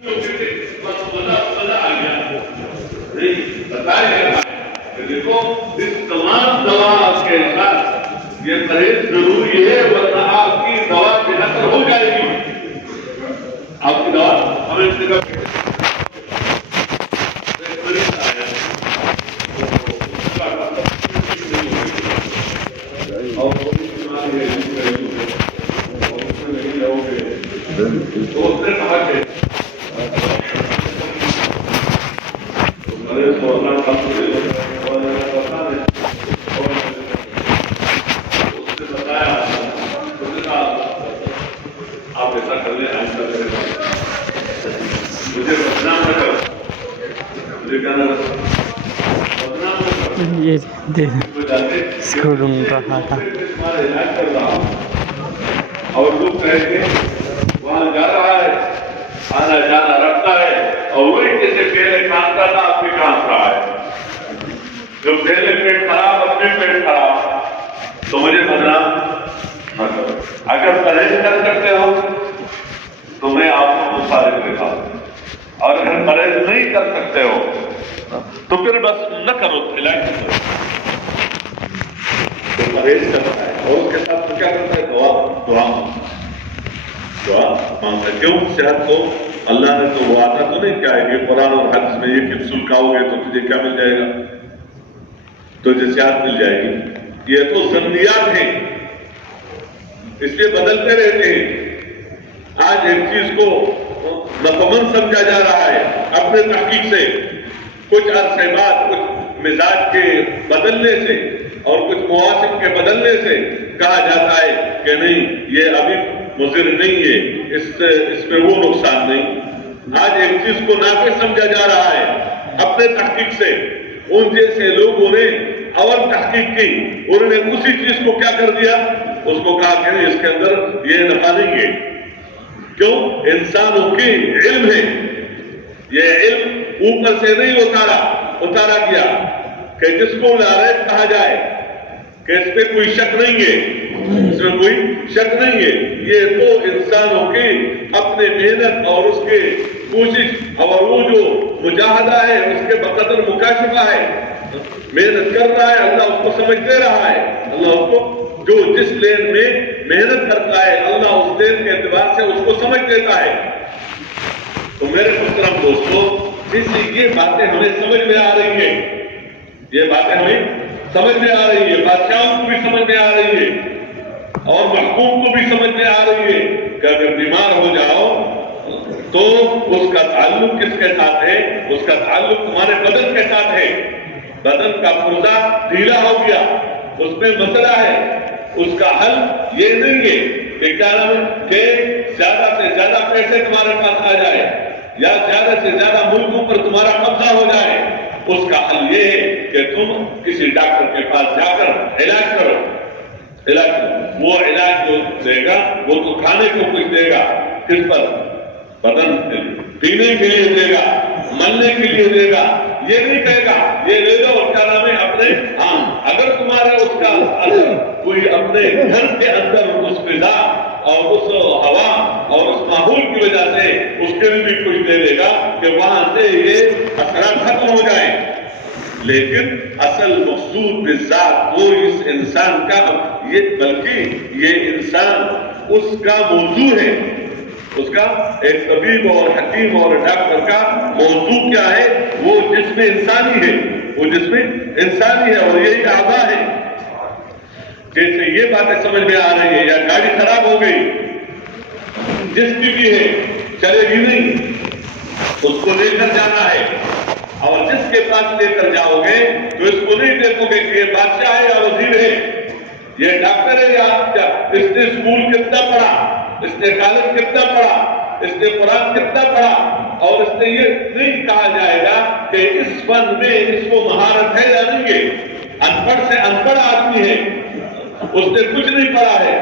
دیکھو اس تمام دوا کے ساتھ یہ پرہیز ضروری ہے، ورنہ آپ کی دوا بے اثر ہو جائے گی. آپ کی دوا ہمیں آپ ایسا کر لیں، ایسا کریں، مجھے بدنام نہ کرو، مجھے کہنا بدنام نہ کرو. یہ اسکول رہا تھا علاج کر رہا ہوں اور لوگ کہیں گے وہاں جا رہا ہے، آنا جانا رکھتا ہے، اور وہی جیسے پہلے کھانتا تھا اب بھی کھانت رہا ہے. جو پہلے پیٹ خراب اب بھی پیٹ خراب، تو مجھے بدنام نہ کرو. اگر پرہیز کر سکتے ہو تو میں آپ کو مصالح دیتا ہوں، اور اگر پرہیز نہیں کر سکتے ہو تو پھر بس نہ کرو، علاج نہ کرو. تو پرہیز کرتا ہے اور اس کے ساتھ تو کیا کرتا ہے؟ دعا مانگتا ہے. کیوں؟ صحت کو اللہ نے تو وہ آتا تو نہیں کیا ہے کہ قرآن اور حدیث میں یہ کیپسول کھاؤ گے تو تجھے کیا مل جائے گا؟ تجھے صحت مل جائے گی. یہ تو ظنیات ہیں، اس لیے بدلتے رہتے ہیں. آج ایک چیز کو مکمل سمجھا جا رہا ہے اپنے تحقیق سے، کچھ عرصے بعد کچھ مزاج کے بدلنے سے اور کچھ مواسم کے بدلنے سے کہا جاتا ہے کہ نہیں یہ ابھی مضر نہیں ہے، اس میں وہ نقصان نہیں. آج ایک چیز کو ناقص سمجھا جا رہا ہے اپنے تحقیق سے. ان جیسے لوگوں نے اور تحقیق کی، انہوں نے اسی چیز کو کیا کر دیا؟ اس کو کہا کہ نہیں، اس کے اندر یہ نفع نہیں ہے. کیوں؟ انسانوں کی علم ہے، یہ علم اوپر سے نہیں اتارا گیا کہ جس کو لاریب کہا جائے کہ اس پہ کوئی شک نہیں ہے، اس میں کوئی شک نہیں ہے. یہ تو انسانوں کی اپنے محنت اور اس کے کوشش اور وہ جو مجاہدہ ہے اس کے بقدر مکاشفہ ہے. محنت کر رہا ہے، اللہ اس کو سمجھ دے رہا ہے. اللہ اس کو جو جس لین میں محنت کرتا ہے اللہ اس لین کے اعتبار سے اس کو سمجھ دیتا ہے. تو میرے محترم دوستو، اس لیے یہ باتیں ہمیں سمجھ میں آ رہی ہیں، یہ باتیں ہمیں سمجھ میں آ رہی ہے. بادشاہوں کو بھی سمجھ میں آ رہی ہے اور محکوم کو بھی سمجھ میں آ رہی ہے کہ اگر بیمار ہو جاؤ تو اس کا تعلق کس کے ساتھ ہے؟ اس کا تعلق تمہارے بدن کے ساتھ ہے. بدن کا پرزہ ڈھیلا ہو گیا، اس میں مسئلہ ہے. اس کا حل یہ نہیں ہے کہ کیا نام ہے کہ زیادہ سے زیادہ پیسے تمہارے پاس آ جائے یا زیادہ سے زیادہ ملکوں پر تمہارا قبضہ ہو جائے. اس کا حل یہ ہے کہ تم کسی ڈاکٹر کے پاس جا کر علاج کرو. وہ علاج جو دے گا وہ تو کھانے کو کچھ دے گا، کس پر؟ بدن پینے کے لیے دے گا، ملنے کے لیے دے گا. یہ نہیں کہے گا یہ لے لو اور کیا نام ہے اپنے اگر تمہارا اس کا اثر کوئی اپنے گھر کے اندر اس فضا اور اس ہوا اور اس ماحول کی وجہ سے اس کے لیے بھی کچھ دے دے گا کہ وہاں سے یہ اثرات ختم ہو جائیں. لیکن اصل مقصود بالذات وہ اس انسان کا بلکہ یہ انسان اس کا موضوع ہے. اس کا ایک طبیب اور حکیم اور ڈاکٹر کا موضوع کیا ہے؟ وہ جسم انسانی ہے، وہ جسم انسانی ہے اور یہی اعضاء ہے. جیسے یہ باتیں سمجھ میں آ رہی ہے یا گاڑی خراب ہو گئی، جس کی بھی ہے چلے گی نہیں، اس کو لے کر جانا ہے. اور جس کے پاس لے کر جاؤ گے تو اس کو نہیں دیکھو گے کہ یہ بادشاہ ہے یا وزیر ہے، یہ ڈاکٹر ہے یا کیا، اس نے اسکول کتنا پڑھا، اس نے کالج کتنا پڑھا، اس نے قرآن کتنا پڑھا. اور اس نے یہ نہیں کہا جائے گا کہ اس فن میں اس کو مہارت ہے یا نہیں ہے. ان پڑھ سے ان پڑھ آدمی ہے، اس نے کچھ نہیں پڑھا ہے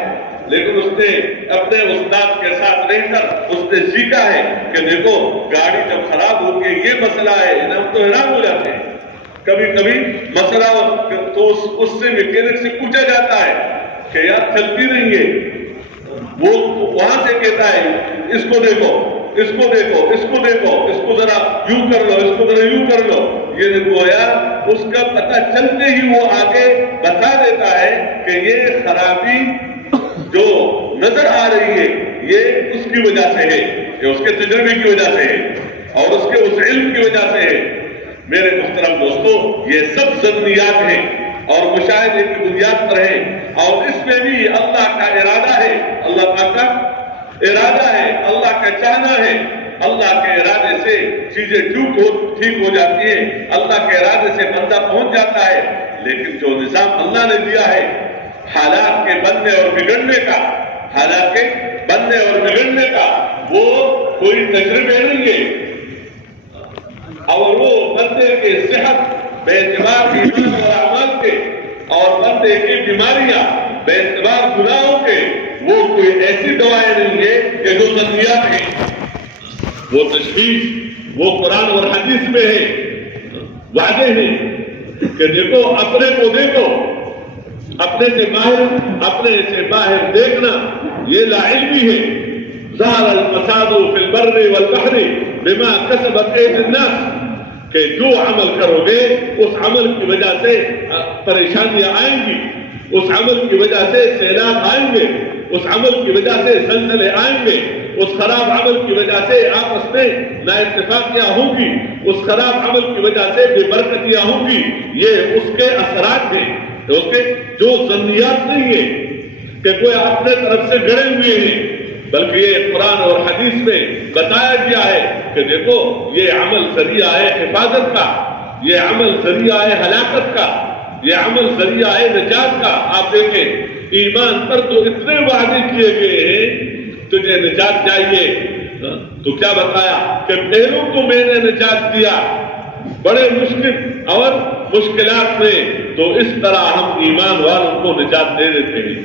لیکن اس نے اپنے استاد کے ساتھ رہ کر اس نے سیکھا ہے کہ دیکھو گاڑی جب خراب ہو گئی یہ مسئلہ ہے. ہم تو حیران ہو جاتے ہیں کبھی کبھی مسئلہ تو اس سے میکینک سے پوچھا جاتا ہے کہ یار چلتی نہیں ہے، وہ وہاں سے کہتا ہے اس کو دیکھو، اس کو دیکھو، اس کو دیکھو، اس کو ذرا یوں کر لو، اس کو ذرا یوں کر لو، یہ گویا اس کا پتہ چلتے ہی وہ آگے بتا دیتا ہے کہ یہ خرابی جو نظر آ رہی ہے یہ اس کی وجہ سے ہے، یہ اس کے تجربے کی وجہ سے ہے اور اس کے اس علم کی وجہ سے ہے۔ میرے محترم دوستو، یہ سب ظنیات ہیں اور مشاہدے کی بنیاد پر ہے، اور اس میں بھی اللہ کا ارادہ ہے، اللہ پاک کا ارادہ ہے، اللہ کا چاہنا ہے۔ اللہ کے ارادے سے چیزیں ٹھیک ہو جاتی ہیں، اللہ کے ارادے سے بندہ پہنچ جاتا ہے، لیکن جو نظام اللہ نے دیا ہے حالات کے بننے اور بگڑنے کا، حالات کے بننے اور بگڑنے کا، وہ کوئی تجربے نہیں ہے، اور وہ بندے کے صحت بے اعتبار ایمان اور اعمال کے، اور بندے کی بیماریاں بے اعتبار گناہوں کے، وہ کوئی ایسی دوائیں نہیں ہے کہ جو ظنیات ہیں، وہ تشخیص وہ قرآن اور حدیث میں ہے، واضح ہے کہ دیکھو اپنے کو دیکھو، اپنے سے باہر دیکھنا یہ لا علمی ہے۔ ظہر الفساد فی البر والبحر بما کسبت ایدی الناس، کہ جو عمل کرو گے اس عمل کی وجہ سے پریشانیاں آئیں گی، اس عمل کی وجہ سے سیلاب آئیں گے، اس عمل کی وجہ سے زلزلے آئیں گے، اس خراب عمل کی وجہ سے آپس میں نا اتفاقیاں ہوں گی، اس خراب عمل کی وجہ سے بے برکتیاں ہوں گی۔ یہ اس کے اثرات ہیں، اس کے جو ظنیات نہیں ہے کہ کوئی اپنے طرف سے گڑے ہوئے ہیں، بلکہ یہ قرآن اور حدیث میں بتایا گیا ہے کہ دیکھو یہ عمل ذریعہ ہے حفاظت کا، یہ عمل ذریعہ ہے ہلاکت کا، یہ عمل ذریعہ ہے نجات کا۔ آپ دیکھیں ایمان پر تو اتنے وعدے کیے گئے ہیں، تجھے نجات چاہیے تو کیا بتایا کہ پہلوں کو میں نے نجات دیا بڑے مشکل اور مشکلات میں، تو اس طرح ہم ایمان والوں کو نجات دے دیتے ہیں۔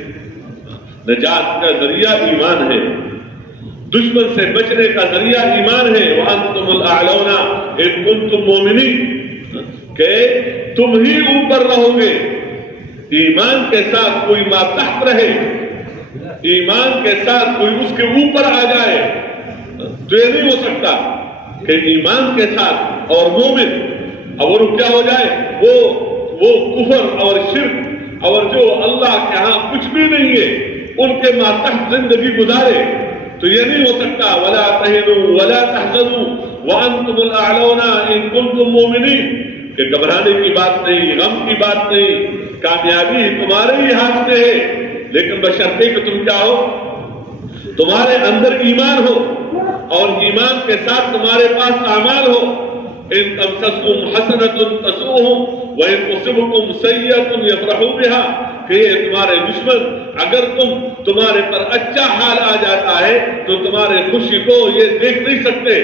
نجات کا ذریعہ ایمان ہے، دشمن سے بچنے کا ذریعہ ایمان ہے۔ وَأَنْتُمُ الْأَعْلَوْنَ إِن كُنتُم مُؤْمِنِينَ، کہ تم ہی اوپر رہو گے۔ ایمان کے ساتھ کوئی ماتحت رہے، ایمان کے ساتھ کوئی اس کے اوپر آ جائے تو یہ نہیں ہو سکتا کہ ایمان کے ساتھ اور مومن اور کیا ہو جائے، وہ کفر اور شرک اور جو اللہ کے ہاں کچھ بھی نہیں ہے ان کے ماتحت زندگی گزارے، تو یہ نہیں ہو سکتا۔ وَلَا تَهِنُوا وَلَا تَحْزَنُوا وَأَنْتُمُ الْأَعْلَوْنَ إِن كُنتُم مُؤْمِنِينَ، کہ گھبرانے کی بات نہیں، غم کی بات نہیں، کامیابی تمہارے ہی ہاتھ میں ہے، لیکن بشرطے کہ تم کیا ہو، تمہارے اندر ایمان ہو اور ایمان کے ساتھ تمہارے پاس اعمال ہو۔ ان تمسسکم حسنۃ تسؤہم وان تصبکم سیئۃ یفرحوا بها، کہ یہ تمہارے دشمن اگر تمہارے پر اچھا حال آ جاتا ہے تو تمہارے خوشی کو یہ دیکھ نہیں سکتے،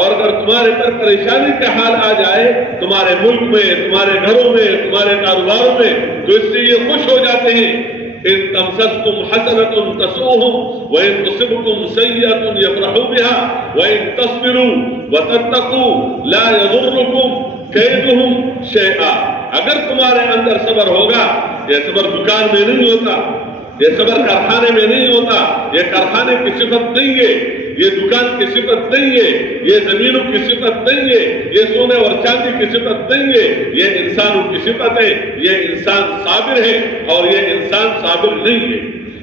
اور اگر تمہارے پر پریشانی کا حال آ جائے تمہارے ملک میں، تمہارے گھروں میں، تمہارے کاروباروں میں، تو اس سے یہ خوش ہو جاتے ہیں۔ ان تمسسکم حسنۃ تسؤہم وان تصبکم سیئۃ یفرحوا بها وان تصبروا وتتقوا لا یضرکم کیدہم شیئا، اگر تمہارے اندر صبر ہوگا، یہ صبر دکان میں نہیں ہوتا، یہ صبر کارخانے میں نہیں ہوتا، یہ کارخانے کی صفت نہیں ہے، یہ دکان کی صفت نہیں ہے، یہ زمینوں کی صفت نہیں ہے، یہ سونے اور چاندی کی صفت نہیں ہے، یہ انسانوں کی صفت ہے۔ یہ انسان صابر ہے اور یہ انسان صابر نہیں ہے،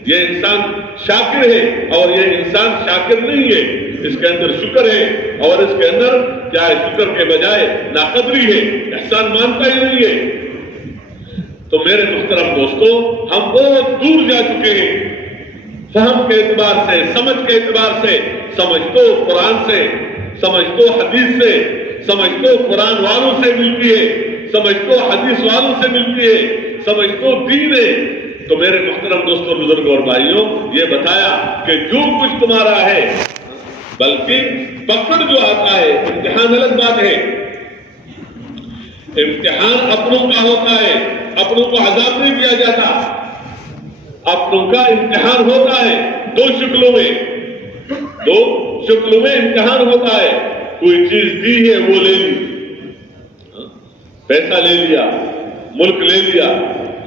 یہ انسان شاکر ہے اور یہ انسان شاکر نہیں ہے۔ اس کے اندر شکر ہے اور اس کے اندر کیا ہے، شکر کے بجائے ناقدری ہے، احسان مانتا ہی نہیں ہے۔ تو میرے محترم دوستو، ہم بہت دور جا چکے ہیں فہم کے اعتبار سے، سمجھ کے اعتبار سے۔ سمجھ تو قرآن سے، سمجھ تو حدیث سے، سمجھ تو قرآن والوں سے ملتی ہے، سمجھ تو حدیث والوں سے ملتی ہے، سمجھ تو دین ہے۔ تو میرے محترم دوستوں، بزرگوں اور بھائیوں، یہ بتایا کہ جو کچھ تمہارا ہے، بلکہ پکڑ جو آتا ہے، امتحان الگ بات ہے، امتحان اپنوں کا ہوتا ہے، اپنوں کو عذاب نہیں دیا جاتا، اپنوں کا امتحان ہوتا ہے دو شکلوں میں امتحان ہوتا ہے۔ کوئی چیز دی ہے وہ لے لی، پیسہ لے لیا، ملک لے لیا،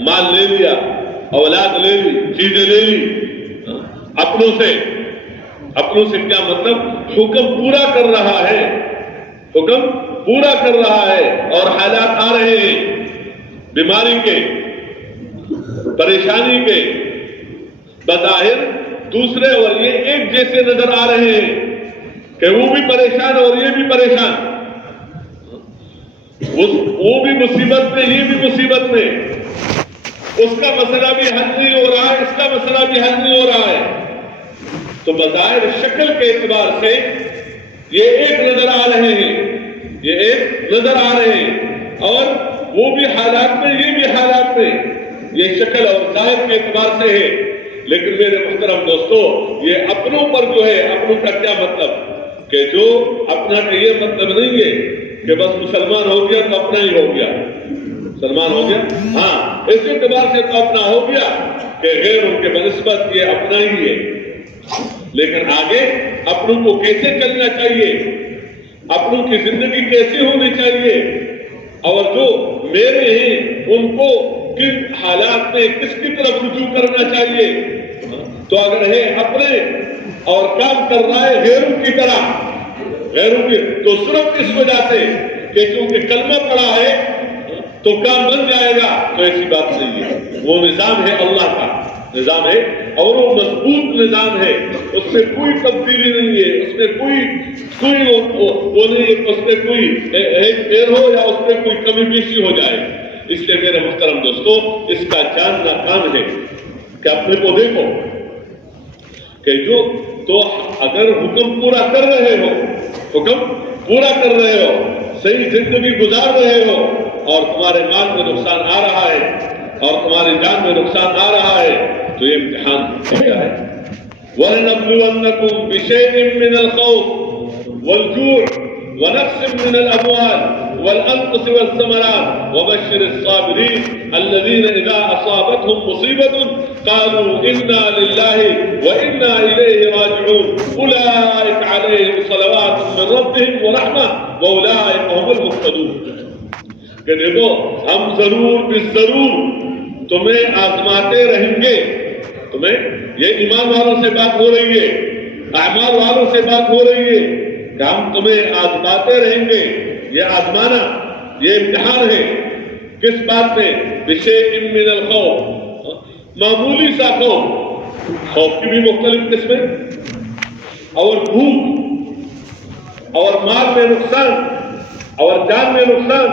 مال لے لیا، اولاد لے لی، چیزیں لے لی اپنوں سے، اپنوں سے کیا مطلب؟ حکم پورا کر رہا ہے، حکم پورا کر رہا ہے، اور حالات آ رہے ہیں بیماری کے، پریشانی کے، بظاہر دوسرے اور یہ ایک جیسے نظر آ رہے ہیں کہ وہ بھی پریشان اور یہ بھی پریشان، وہ بھی مصیبت میں، یہ بھی مصیبت میں، اس کا مسئلہ بھی حل نہیں ہو رہا ہے، اس کا مسئلہ بھی حل نہیں ہو رہا ہے. تو بظاہر شکل کے اعتبار سے یہ ایک نظر آ رہے ہیں، یہ ایک نظر آ رہے ہیں، اور وہ بھی حالات میں، یہ بھی حالات میں، یہ شکل اور ظاہر کے اعتبار سے ہے. لیکن میرے محترم دوستو، یہ اپنوں پر جو ہے، اپنوں کا کیا مطلب؟ کہ جو اپنا کا یہ مطلب نہیں ہے کہ بس مسلمان ہو گیا تو اپنا ہی ہو گیا، مسلمان ہو گیا، ہاں اس اعتبار سے تو اپنا ہو گیا کہ غیروں کے بنسبت یہ اپنا ہی ہے. لیکن آگے اپنوں کو کیسے چلنا چاہیے، اپنوں کی زندگی کیسی ہونی چاہیے، اور جو میرے ہیں ان کو کن حالات میں کس کی طرف رجوع کرنا چاہیے. تو اگر ہے اپنے اور کام کر رہا ہے غیروں کی طرح، غیروں کی، تو صرف اس وجہ سے کہ چونکہ کلمہ پڑا ہے تو کام بن جائے گا، تو ایسی بات نہیں ہے. وہ نظام ہے، اللہ کا نظام ہے، اور وہ مضبوط نظام ہے، اس میں کوئی تبدیلی نہیں ہے، اس میں کوئی وہ نہیں ہے، اس میں کوئی ایک پیر ہو یا اس میں کوئی کمی بیشی ہو جائے. اس لیے میرے محترم دوستو، اس کا جاننا کام ہے کہ اپنے کو دیکھو کہ جو تو اگر حکم پورا کر رہے ہو، حکم پورا کر رہے ہو، صحیح زندگی گزار رہے ہو، اور تمہارے مال میں نقصان آ رہا ہے اور تمہاری جان میں نقصان آ رہا ہے، تو یہ امتحان کیا ہے. وَلَنَبْلُوَنَّكُمْ بِشَيْءٍ مِّنَ الْخَوْفِ وَالْجُوعِ وَنَقْصٍ مِّنَ الْأَمْوَالِ وَالْأَنفُسِ وَالثَّمَرَاتِ وَبَشِّرِ الصَّابِرِينَ الَّذِينَ إِذَا أَصَابَتْهُم مُّصِيبَةٌ قَالُوا إِنَّا لِلَّهِ وَإِنَّا إِلَيْهِ رَاجِعُونَ أُولَٰئِكَ عَلَيْهِمْ صَلَوَاتٌ مِّن رَّبِّهِمْ وَرَحْمَةٌ وَأُولَٰئِكَ هُمُ الْمُهْتَدُونَ. کہ دیکھو ہم ضرور بالضرور تمہیں آزماتے رہیں گے. تمہیں یہ ایمان والوں سے بات ہو رہی ہے، اعمال والوں سے بات ہو رہی ہے کہ ہم تمہیں آزماتے رہیں گے. یہ آزمانا، یہ امتحان ہے. کس بات میں؟ بشیء من الخوف، معمولی سا خوف کی بھی مختلف قسمیں، اور بھوک، اور مال میں نقصان، اور جان میں نقصان،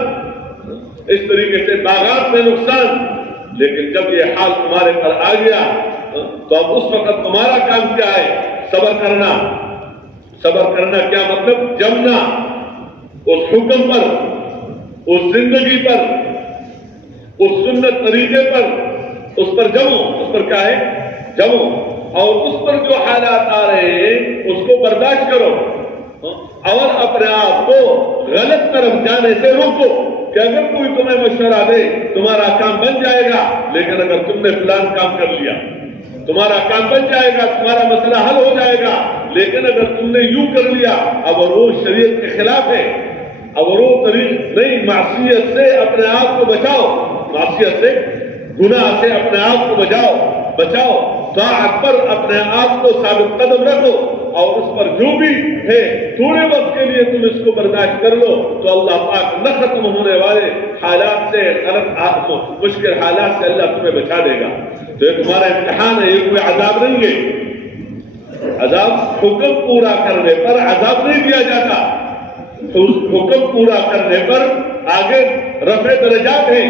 اس طریقے سے باغات میں نقصان. لیکن جب یہ حال تمہارے پر آ گیا تو اب اس وقت تمہارا کام کیا ہے؟ صبر کرنا. صبر کرنا کیا مطلب؟ جمنا اس حکم پر، اس زندگی پر، اس سنت طریقے پر، اس پر جمو. اس پر کیا ہے؟ جمو. اور اس پر جو حالات آ رہے ہیں اس کو برداشت کرو، اور اپنے آپ کو غلط طرف جانے سے روکو. کہ اگر کوئی تمہیں مشورہ دے تمہارا کام بن جائے گا، لیکن اگر تم نے فلان کام کر لیا تمہارا کام بن جائے گا، تمہارا مسئلہ حل ہو جائے گا. لیکن اگر تم نے یوں کر لیا، اب وہ شریعت کے خلاف ہے، اب وہ طریق نہیں. معصیت سے اپنے آپ کو بچاؤ، معصیت سے، گناہ سے اپنے آپ کو بچاؤ. طاعت پر اپنے آپ کو ثابت قدم رکھو، اور اس پر جو بھی ہے تھوڑے وقت کے لیے تم اس کو برداشت کر لو، تو اللہ پاک نہ ختم ہونے والے حالات سے، مشکل حالات سے اللہ تمہیں بچا دے گا. تو یہ تمہارا امتحان ہے، یہ کوئی عذاب نہیں ہے. عذاب حکم پورا کرنے پر عذاب نہیں دیا جاتا. حکم پورا کرنے پر آگے رفع درجات ہیں.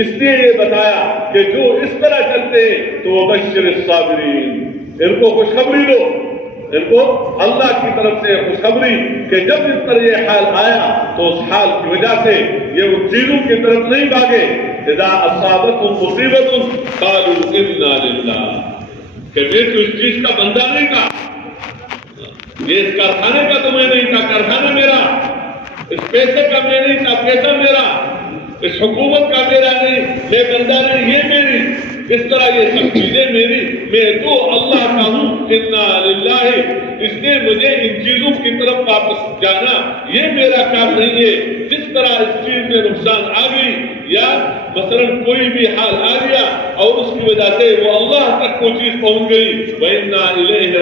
اس لیے یہ بتایا کہ جو اس طرح چلتے ہیں تو وہ بشر الصابرین، ان کو خوشخبری دو، ان کو اللہ کی طرف سے خوشخبری کہ جب ان پر یہ حال آیا تو اس حال کی وجہ سے یہ ان چیزوں کی طرف نہیں بھاگے. اذا اصابتهم مصیبت قالوا انا للہ، کہ میں تو اس چیز کا بندہ نہیں تھا، یہ اس کارخانے کا تو میں نہیں تھا، کارخانہ میرا، اس پیسے کا میں نہیں تھا، پیسہ میرا، اس حکومت کا میرا نہیں، میں بندہ نہیں، یہ میری، اس طرح یہ سب چیزیں میری، میں تو اللہ کا ہوں. انا للہ، اس لیے مجھے ان چیزوں کی طرف واپس جانا یہ میرا کام نہیں ہے. جس طرح اس چیز میں نقصان آ گئی یا مثلا کوئی بھی حال آ گیا اور اس کی وجہ سے وہ اللہ تک وہ چیز پہنچ گئی، وَإِنَّا إِلَيْهِ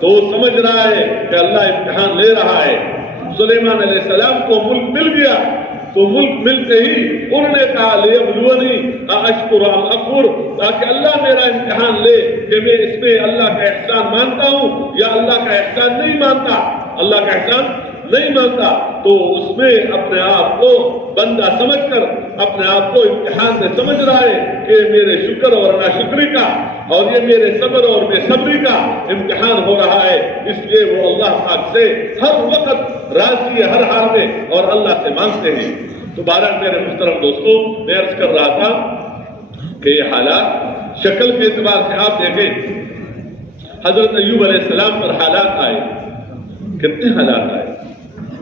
تو وہ سمجھ رہا ہے کہ اللہ امتحان لے رہا ہے. سلیمان علیہ السلام کو ملک مل گیا تو ملک ملتے ہی انہوں نے کہا لیبلونی اشکر ام اکفر، تاکہ اللہ میرا امتحان لے کہ میں اس میں اللہ کا احسان مانتا ہوں یا اللہ کا احسان نہیں مانتا. اللہ کا احسان نہیں مانتا تو اس میں اپنے آپ کو بندہ سمجھ کر اپنے آپ کو امتحان سے سمجھ رہا ہے کہ میرے شکر اور ناشکری کا اور یہ میرے صبر اور بے صبری کا امتحان ہو رہا ہے. اس لیے وہ اللہ پاک سے ہر وقت راضی ہے ہر حال میں اور اللہ سے مانگتے ہیں. تو بہرحال میرے محترم دوستوں، میں عرض کر رہا تھا کہ یہ حالات شکل کے اعتبار سے آپ دیکھیں، حضرت ایوب علیہ السلام پر حالات آئے، کتنے حالات آئے.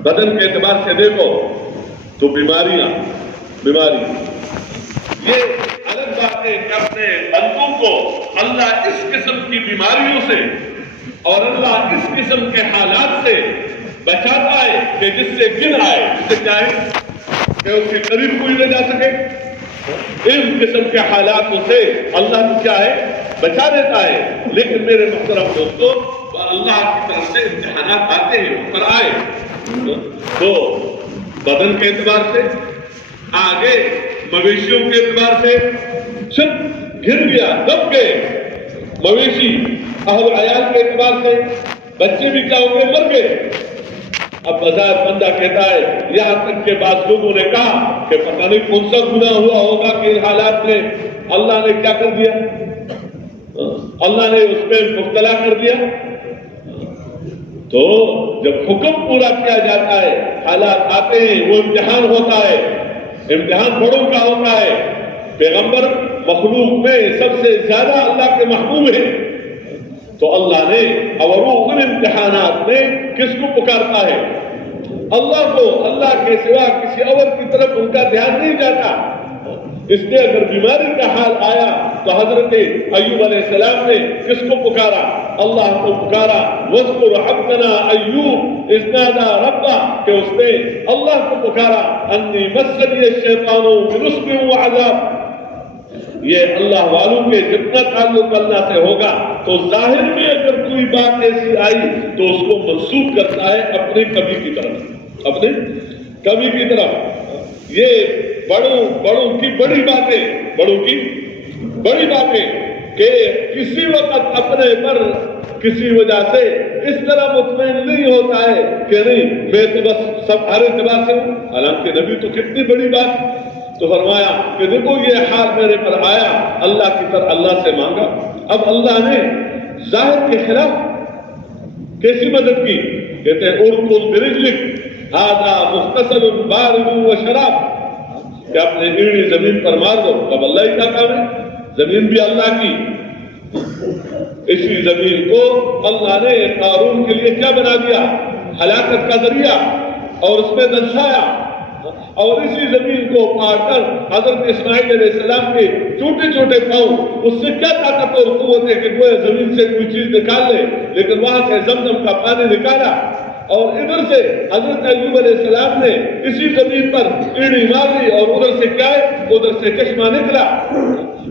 بدن کے اعتبار سے دیکھو تو بیماری یہ الگ بات ہے کہ اپنے بندوں کو اللہ اس قسم کی بیماریوں سے اور اللہ اس قسم کے حالات سے بچاتا ہے کہ جس سے گن آئے، جس سے کیا ہے کہ اس کے قریب کوئی نہ جا سکے. اس قسم کے حالاتوں سے اللہ کیا ہے بچا دیتا ہے. لیکن میرے محترم دوستوں، اللہ کی طرف سے امتحانات آتے ہیں، پر آئے تو بدن کے اعتبار سے، آگے مویشیوں کے اعتبار سے سب گر گیا، دب گئے مویشی. اہل عیال کے اعتبار سے بچے بھی کیا ہو گئے، مر گئے. اب بظاہر بندہ کہتا ہے، یہاں تک کہ بعض لوگوں نے کہا کہ پتہ نہیں کون سا گناہ ہوا ہوگا کہ ان حالات میں اللہ نے کیا کر دیا، اللہ نے اس میں مبتلا کر دیا. تو جب حکم پورا کیا جاتا ہے، حالات آتے ہیں، وہ امتحان ہوتا ہے. امتحان بڑوں کا ہوتا ہے. پیغمبر مخلوق میں سب سے زیادہ اللہ کے محبوب ہیں، تو اللہ نے اور وہ ان امتحانات میں کس کو پکارتا ہے؟ اللہ کو. اللہ کے سوا کسی اور کی طرف ان کا دھیان نہیں جاتا. اس لیے اگر بیماری کا حال آیا تو حضرت ایوب علیہ السلام نے کس کو پکارا؟ اللہ کو پکارا. وَاذْكُرْ عَبْدَنَا أَيُّوبَ إِذْ نَادَىٰ رَبَّهُ، کہ اس نے اللہ کو پکارا. أَنِّي مَسَّنِيَ الشَّيْطَانُ بِنُصْبٍ وَعَذَابٍ. یہ اللہ والوں کے جتنا تعلق اللہ سے ہوگا تو ظاہر میں اگر کوئی بات ایسی آئی تو اس کو منسوخ کرتا ہے اپنے کمی کی طرف، اپنے کمی کی طرف. یہ بڑوں کی بڑی باتیں کہ کسی وقت اپنے پر کسی وجہ سے اس طرح مطمئن نہیں ہوتا ہے کہ نہیں میں تو بس سب ہر اعتبار سے ہوں. حالانکہ نبی تو کتنی بڑی بات. تو فرمایا کہ دیکھو یہ حال میرے پر آیا، اللہ کی طرف اللہ سے مانگا. اب اللہ نے ظاہر کے خلاف کیسی مدد کی؟ کہتے ہیں ارکض برجلک ھذا مغتسل بارد وشراب، کہ اپنے ایڑی زمین پر مار دو. اب اللہ ہی کا کام ہے، زمین بھی اللہ کی. اسی زمین کو اللہ نے قارون کے لیے کیا بنا دیا؟ ہلاکت کا ذریعہ، اور اس میں دنسایا. اور اسی زمین کو پاڑ کر حضرت اسماعیل علیہ السلام کے چھوٹے چھوٹے پاؤں، اس سے کیا طاقت اور قوت ہے کہ وہ زمین سے کوئی چیز نکال لے. لیکن وہاں سے زمزم کا پانی نکالا، اور ادھر سے حضرت ایوب علیہ السلام نے اسی زمین پر ایڑی ماری، اور ادھر سے کیا ہے، ادھر سے چشمہ نکلا.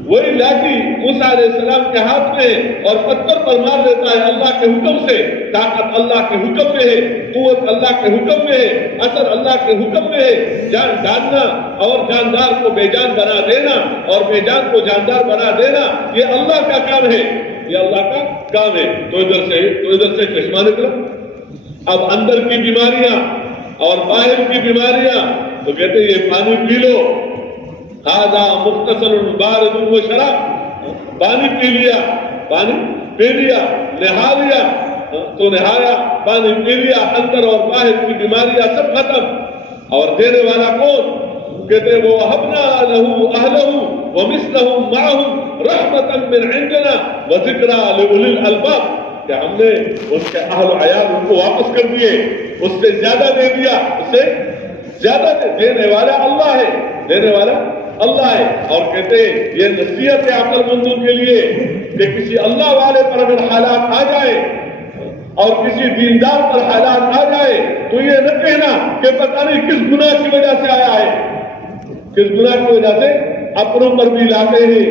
وہی لاٹھی موسیٰ علیہ السلام کے ہاتھ میں اور پتھر پر مار دیتا ہے اللہ کے حکم سے. طاقت اللہ کے حکم میں ہے، قوت اللہ کے حکم میں ہے، اثر اللہ کے حکم میں ہے. جان ڈالنا اور جاندار کو بے جان بنا دینا اور بے جان کو جاندار بنا دینا، یہ اللہ کا کام ہے، یہ اللہ کا کام ہے. تو ادھر سے چشمہ نکلا. اب اندر کی بیماریاں اور باہر کی بیماریاں، تو کہتے ہیں یہ پانی پی لو. ھذا مغتسل بارد وشراب، پانی پی لیا، نہا لیا تو نہایا، پانی پی لیا، اندر اور باہر کی بیماریاں سب ختم. اور دینے والا کون؟ کہتے ہیں وَوَهَبْنَا لَهُ أَهْلَهُ وَمِثْلَهُم مَّعَهُمْ رَحْمَةً مِّنْ عِندِنَا وَذِكْرَىٰ لِأُولِي الْأَلْبَابِ، کہ ہم نے ان کے اہل و عیال ان کو واپس کر دیے، اس سے زیادہ دے دیا، اس سے زیادہ دینے والا اللہ ہے، دینے والا اللہ ہے. اور کہتے ہیں یہ نصیحت ہے عقل مندوں کے لیے کہ کسی اللہ والے پر اگر حالات آ جائے اور کسی دیندار پر حالات آ جائے تو یہ نہ کہنا کہ پتہ نہیں کس گناہ کی وجہ سے آیا ہے. کس گناہ کی وجہ سے؟ اپنوں پر بھی لاتے ہیں،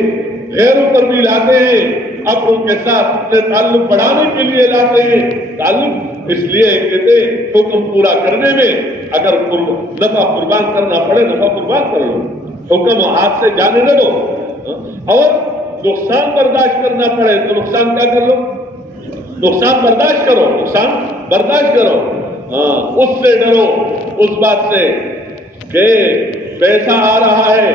غیروں پر بھی لاتے ہیں، اب ان کے ساتھ اپنے تعلق بڑھانے کے لیے لاتے ہیں. تعلق اس لیے کہتے حکم پورا کرنے میں اگر نفع قربان کرنا پڑے نفع قربان کر لو, حکم ہاتھ سے جانے نہ دو, اور نقصان برداشت کرنا پڑے تو نقصان کیا کر لو, نقصان برداشت کرو, نقصان برداشت کرو. اس سے ڈرو, اس بات سے کہ پیسہ آ رہا ہے,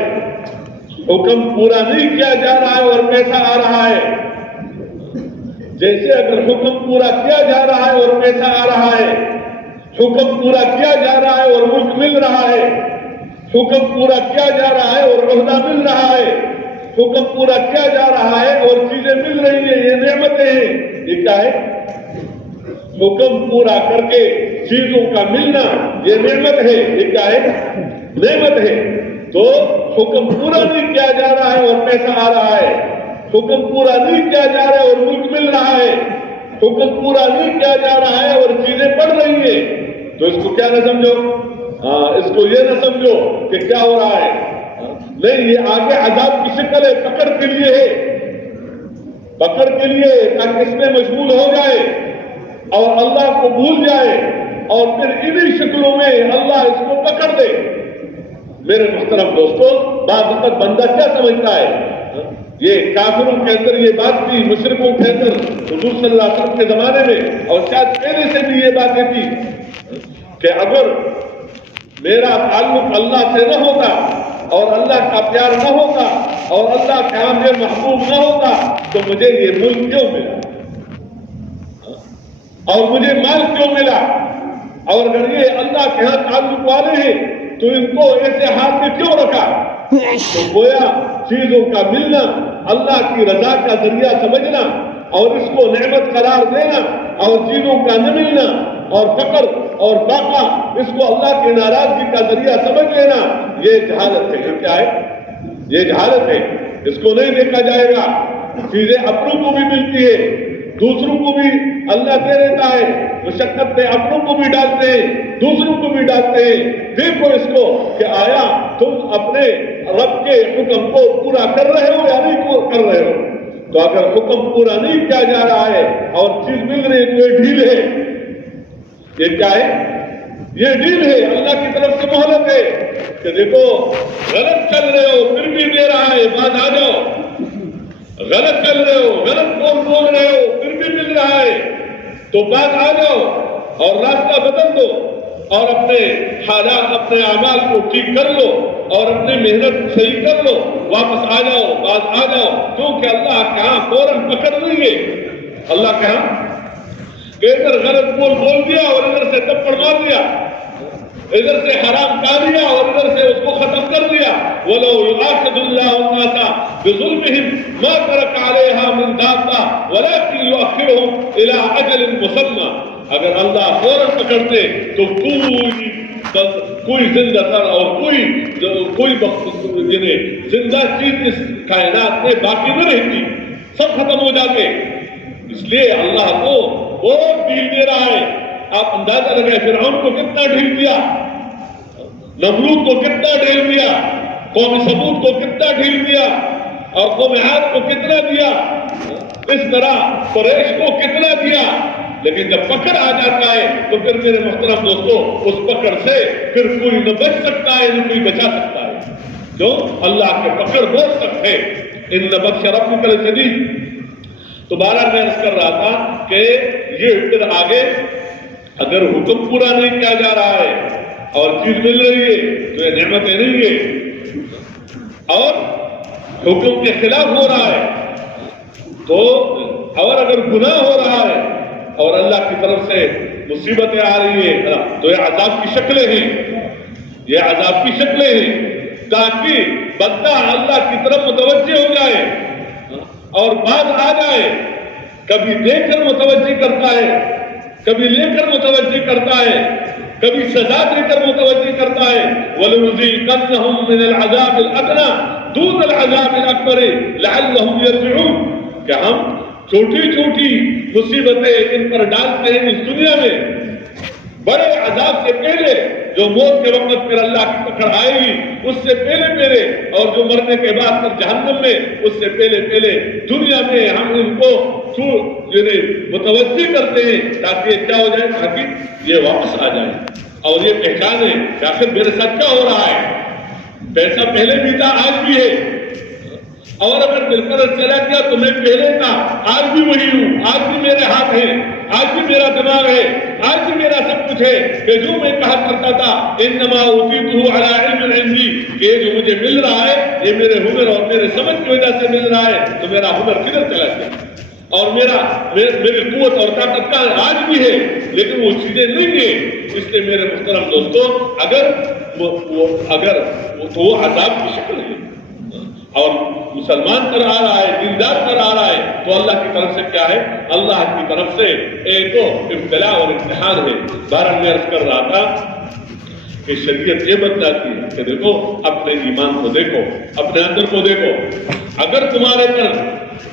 حکم پورا نہیں کیا جا رہا ہے اور پیسہ آ رہا ہے. جیسے اگر حکم پورا کیا جا رہا ہے اور پیسہ آ رہا ہے, حکم پورا کیا جا رہا ہے اور ملک مل رہا ہے, حکم پورا کیا جا رہا ہے اور عہدہ مل رہا ہے, حکم پورا کیا جا رہا ہے اور چیزیں مل رہی ہیں, یہ نعمتیں ہیں. یہ کیا ہے؟ حکم پورا کر کے چیزوں کا ملنا یہ نعمت ہے. یہ کیا ہے؟ نعمت ہے. تو حکم پورا نہیں کیا جا رہا ہے اور پیسہ آ رہا ہے, حکم پورا نہیں کیا جا رہا ہے اور ملک مل رہا ہے, حکم پورا نہیں کیا جا رہا ہے اور چیزیں بڑھ رہی ہیں, تو اس کو کیا نہ سمجھو, اس کو یہ نہ سمجھو کہ کیا ہو رہا ہے. نہیں, یہ آگے عذاب کی شکل ہے, پکڑ کے لیے ہے, پکڑ کے لیے, تاکہ اس میں مشغول ہو جائے اور اللہ کو بھول جائے اور پھر انہی شکلوں میں اللہ اس کو پکڑ دے. میرے محترم دوستو, بعض وقت بندہ کیا سمجھتا ہے, یہ کافروں کے اندر یہ بات تھی, مشرکوں کے اندر حضور صلی اللہ علیہ وسلم کے زمانے میں, اور شاید پہلے سے بھی یہ باتیں تھی کہ اگر میرا تعلق اللہ سے نہ ہوتا اور اللہ کا پیار نہ ہوتا اور اللہ کا ہاں محبوب نہ ہوتا تو مجھے یہ ملک کیوں ملا اور مجھے مال کیوں ملا, اور اگر یہ اللہ کے ہاں تعلق والے ہیں تو ان کو ایسے حال میں کیوں رکھا. تو گویا چیزوں کا ملنا اللہ کی رضا کا ذریعہ سمجھنا اور اس کو نعمت قرار دینا اور چیزوں کا نہ ملنا اور فقر اور فاقہ اس کو اللہ کی ناراضگی کا ذریعہ سمجھ لینا, یہ جہالت ہے. یہ کیا ہے؟ یہ جہالت ہے. اس کو نہیں دیکھا جائے گا. چیزیں اپنوں کو بھی ملتی ہے, دوسروں کو بھی اللہ دے دیتا ہے, مشقت میں اپنوں کو بھی ڈالتے ہیں, دوسروں کو بھی ڈالتے ہیں. دیکھو اس کو کہ آیا تم اپنے رب کے حکم کو پورا کر رہے ہو یا نہیں کر رہے ہو. تو اگر حکم پورا نہیں کیا جا رہا ہے اور چیز مل رہی ہے تو یہ ڈھیل ہے. یہ کیا ہے؟ یہ ڈھیل ہے, اللہ کی طرف سے مہلت ہے کہ دیکھو غلط چل رہے ہو پھر بھی دے رہا ہے, بعد آ جاؤ. غلط چل رہے ہو, غلط بول رہے ہو پھر بھی مل رہا ہے, تو بعد آ جاؤ اور راستہ بدل دو اور اپنے حالات اپنے اعمال کو ٹھیک کر لو اور اپنی محنت صحیح کر لو, واپس آ جاؤ, بعد آ جاؤ. کیونکہ اللہ کے ہاں فوراً پکڑ نہیں ہے. اللہ کے ہاں کہ ادھر غلط بول دیا اور ادھر سے تھپڑ مار دیا, ادھر سے حرام کھا لیا اور ادھر سے اس کو ختم کر دیا. وَلَوْ يُؤَاخِذُ اللَّهُ النَّاسَ بِظُلْمِهِمْ مَا تَرَكَ عَلَيْهَا مِنْ دَابَّةٍ وَلَكِنْ يُؤَخِّرُهُمْ إِلَىٰ أَجَلٍ مُّسَمًّى. اگر اللہ فوراً پکڑتے تو کوئی زندہ تر اور کوئی یعنی زندہ چیز اس کائنات میں باقی نہ رہتی, سب ختم ہو جاتے. اس لیے اللہ کو بہت ڈھیل دے رہا ہے. آپ اندازہ لگائیں فرعون کو کتنا ڈھیل دیا, نمرود کو کتنا ڈھیل دیا, قوم ثمود کو کتنا ڈھیل دیا اور قوم عاد کو کتنا دیا, اس طرح قریش کو کتنا دیا. لیکن جب پکڑ آ جاتا ہے تو پھر میرے محترم دوستوں اس پکڑ سے پھر کوئی نہ بچ سکتا ہے نہ کوئی بچا سکتا ہے. جو اللہ کے پکڑ بہت سخت ہے, ان بطش ربک لشدید. تو بارہ میں عرض کر رہا تھا کہ یہ پھر آگے اگر حکم پورا نہیں کیا جا رہا ہے اور چیز مل رہی ہے تو یہ نعمتیں نہیں ہے, اور حکم کے خلاف ہو رہا ہے تو, اور اگر گناہ ہو رہا ہے اور اللہ کی طرف سے مصیبتیں آ رہی ہیں تو یہ عذاب کی شکلیں ہیں, یہ عذاب کی شکلیں ہیں تاکہ بندہ اللہ کی طرف متوجہ ہو جائے اور بعد آ جائے. کبھی دے کر متوجہ کرتا ہے, کبھی لے کر متوجہ کرتا ہے, کبھی سزا دے کر متوجہ کرتا ہے. وَلَنُذِيقَنَّهُم مِّنَ الْعَذَابِ الْأَدْنَىٰ دُونَ الْعَذَابِ الْأَكْبَرِ لَعَلَّهُمْ يَرْجِعُونَ. کہ ہم چھوٹی چھوٹی مصیبتیں ان پر ڈالتے ہیں اس دنیا میں بڑے عذاب سے پہلے جو موت کے وقت پھر اللہ کی پکڑ آئے گی اس سے پہلے اور جو مرنے کے بعد پھر جہنم میں اس سے پہلے دنیا میں ہم ان کو متوجہ کرتے ہیں تاکہ یہ کیا ہو جائے، تاکہ یہ واپس آ جائے اور یہ پہچانے کہ آخر میرے ساتھ کیا ہو رہا ہے۔ پیسہ پہلے بھی تھا، آج بھی ہے، اور اگر دل پر چلا گیا تو میں پہلے تھا، آج بھی وہی ہوں، آج بھی میرے ہاتھ ہیں، آج بھی میرا دماغ ہے، آج بھی میرا سب کچھ ہے کہ جو میں کہا کرتا تھا انما اوتیتہ علی علم عندی، کہ جو مجھے مل رہا ہے یہ میرے ہنر اور میرے سمجھ کی وجہ سے مل رہا ہے، تو میرا ہنر کدھر چلا گیا اور میری قوت اور طاقت کا آج بھی ہے، لیکن وہ چیزیں نہیں ہیں۔ اس لیے میرے محترم دوستو، اگر وہ عذاب کی شکل ہے اور مسلمان پر آ رہا ہے، دیندار پر آ رہا ہے، تو اللہ کی طرف سے کیا ہے؟ اللہ کی طرف سے ایک ابتلا اور امتحان ہے۔ بہرحال میں عرض کر رہا تھا کہ شریعت یہ بتاتی ہے کہ دیکھو اپنے ایمان کو دیکھو، اپنے اندر کو دیکھو، اگر تمہارے پر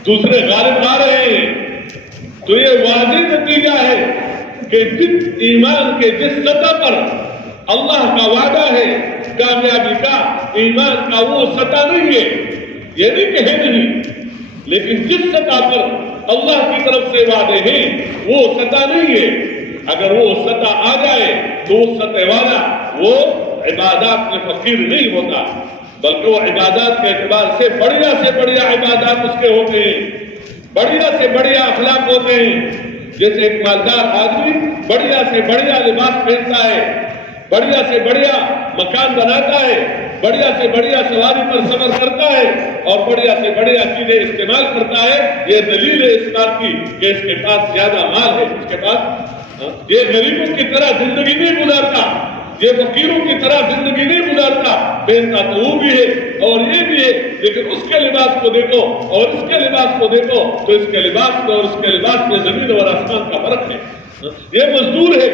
دوسرے غالب آ رہے ہیں تو یہ واضح نتیجہ ہے کہ جس ایمان کے جس سطح پر اللہ کا وعدہ ہے کامیابی کا، ایمان کا وہ سطح نہیں ہے، یہ نہیں کہ ہے نہیں، لیکن جس سطح پر اللہ کی طرف سے وعدے ہیں وہ سطح نہیں ہے۔ اگر وہ سطح آ جائے تو اس سطح والا وہ عبادات میں فقیر نہیں ہوتا، بلکہ وہ عبادات کے اعتبار سے بڑھیا عبادات اس کے ہوتے ہیں، بڑھیا سے بڑھیا اخلاق ہوتے ہیں۔ جیسے ایک مالدار آدمی بڑھیا سے بڑھیا لباس پہنتا ہے، بڑھیا سے بڑھیا مکان بناتا ہے، بڑھیا سے بڑھیا سواری پر سفر کرتا ہے اور بڑھیا سے بڑھیا چیزیں استعمال کرتا ہے، یہ دلیل ہے اس بات کی کہ اس کے پاس زیادہ مال ہے، اس کے پاس یہ غریبوں کی طرح زندگی نہیں گزارتا، یہ فقیروں کی طرح زندگی نہیں گزارتا، پہنتا تو وہ بھی ہے اور یہ بھی ہے، لیکن اس کے لباس کو دیکھو اور اس کے لباس کو دیکھو تو اس کے لباس میں اور اس کے لباس میں زمین اور آسمان کا فرق ہے۔ یہ مزدور ہے،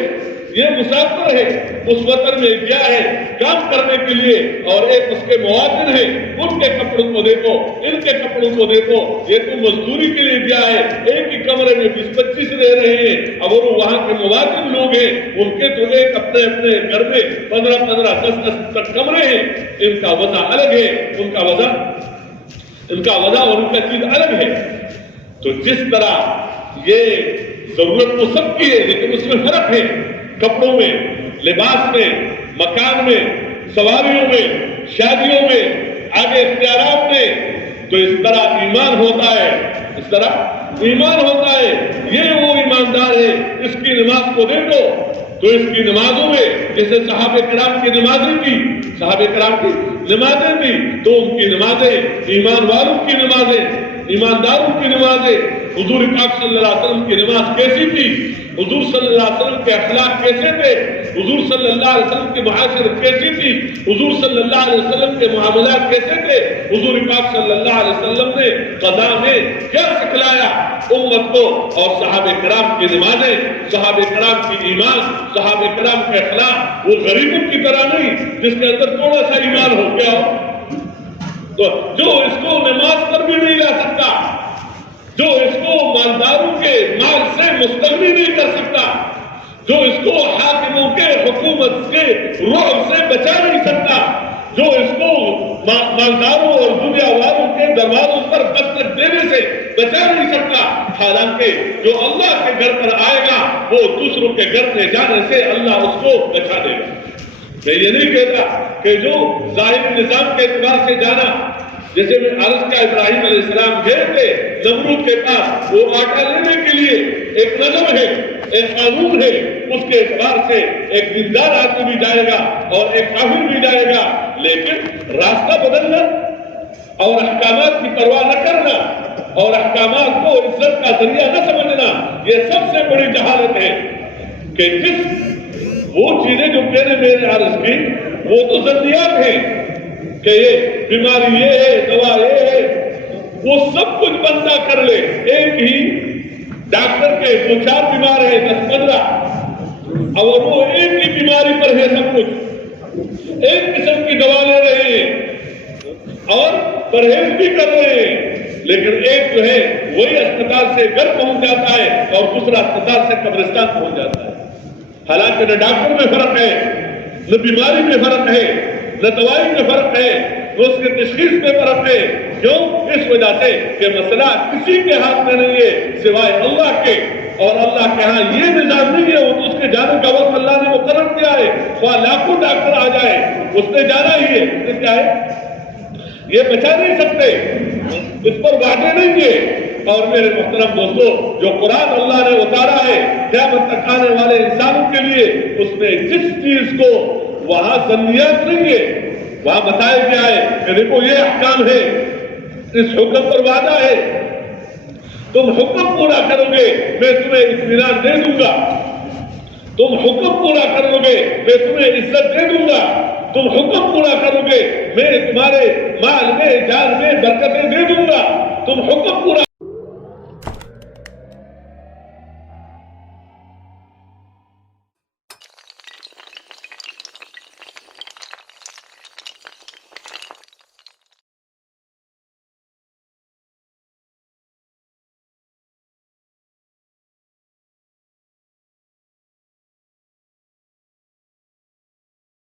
یہ مسافر ہے، اس وطن میں گیا ہے کام کرنے کے لیے، اور ایک اس کے مواطن ہیں، ان کے کپڑوں کو دیکھو، ان کے کپڑوں کو دیکھو، یہ تو مزدوری کے لیے گیا ہے، ایک ہی کمرے میں 20-25 رہ رہے ہیں، اب وہ وہاں کے مواطن لوگ ہیں، ان کے تو ایک اپنے گھر میں 15-15 10-10 تک کمرے ہیں، ان کا وضع الگ ہے، ان کا وضع اور ان کا چیز الگ ہے۔ تو جس طرح یہ ضرورت تو سب کی ہے، لیکن اس میں فرق ہے، کپڑوں میں، لباس میں، مکان میں، سواریوں میں، شادیوں میں، آگے اختیارات میں۔ تو اس طرح ایمان ہوتا ہے، اس طرح ایمان ہوتا ہے، یہ وہ ایماندار ہے۔ اس کی نماز کو دیکھو تو اس کی نمازوں میں جیسے صحابہ کرام کی نمازیں تھی، صحابہ کرام کی نمازیں تھی، تو ان کی نمازیں ایمان والوں کی نمازیں، ایمانداروں کی نمازیں۔ حضور پاک صلی اللہ علیہ وسلم کی نماز کیسی تھی، حضور صلی اللہ علیہ وسلم کے اخلاق کیسے تھے، حضور صلی اللہ علیہ وسلم کی معاشرت کیسی تھی، حضور صلی اللہ علیہ وسلم کے معاملات کیسے تھے، حضور پاک صلی اللہ علیہ وسلم نے قضا میں کیا سکھلایا امت کو، اور صحابہ کرام کی نمازیں، صحابہ کرام کی ایمان، صحابہ کرام کے اخلاق وہ غریبوں کی طرح نہیں جس کے اندر تھوڑا سا ایمان ہو گیا ہو، تو جو اس کو نماز پر بھی نہیں لا سکتا، جو اس کو مالداروں کے مال سے مستغنی نہیں کر سکتا، جو اس کو حاکموں کے حکومت کے رعب سے بچا نہیں سکتا، جو اس کو مالداروں اور دنیا والوں کے دروازوں پر دستک دینے سے بچا نہیں سکتا، حالانکہ جو اللہ کے گھر پر آئے گا وہ دوسروں کے گھر میں جانے سے اللہ اس کو بچا دے گا۔ میں یہ نہیں کہتا کہ جو ظاہری نظام کے اعتبار سے جانا، جیسے میں عرض کیا ابراہیم علیہ السلام گئے تھے نمرود کے پاس، وہ آٹا لینے کے لیے ایک نظم ہے، ایک قانون ہے، اس کے اعتبار سے ایک دیندار آدمی بھی جائے گا اور ایک کافر بھی جائے گا، لیکن راستہ بدلنا اور احکامات کی پرواہ نہ کرنا اور احکامات کو عزت کا ذریعہ نہ سمجھنا، یہ سب سے بڑی جہالت ہے۔ کہ وہ چیزیں جو میں نے عرض کی وہ تو ضروریات ہیں کہ یہ بیماری یہ ہے، دوا یہ ہے، وہ سب کچھ بندہ کر لے، ایک ہی ڈاکٹر کے 2-4 بیمار ہیں 10-15، اور وہ ایک ہی بیماری پر ہے، سب کچھ ایک قسم کی دوا لے رہے ہیں اور پرہیز بھی کر رہے ہیں، لیکن ایک جو ہے وہی اسپتال سے گھر پہنچ جاتا ہے اور دوسرا اسپتال سے قبرستان پہنچ جاتا ہے۔ حالانکہ نہ ڈاکٹر میں فرق ہے، نہ بیماری میں فرق ہے، نہ دوائی میں فرق ہے، نہ اس کے تشخیص میں فرق ہے. کیوں؟ اس وجہ سے کہ مسئلہ کسی کے ہاتھ میں نہیں ہے سوائے اللہ کے، اور اللہ کے ہاں یہ نظام نہیں ہے. وہ تو اس کے جانے کا وقت اللہ نے مقرر کیا ہے. خواہ لاکھوں ڈاکٹر آ جائے، اس نے جانا ہی ہے. اس نے کیا ہے؟ یہ بچا نہیں سکتے، اس پر وعدے نہیں ہے. اور میرے محترم دوستو، جو قرآن اللہ نے اتارا ہے قیامت تک آنے والے انسانوں کے لیے، اس میں جس چیز کو وہاں ضمنیات نہیں ہے، وہاں بتایا گیا ہے کہ دیکھو یہ احکام ہے، اس حکم پر وعدہ ہے، تم حکم پورا کرو گے میں تمہیں اطمینان دے دوں گا، تم حکم پورا کرو گے میں تمہیں عزت دے دوں گا، تم حکم پورا کرو گے میں تمہارے مال میں جان میں برکتیں دے دوں گا، تم حکم پورا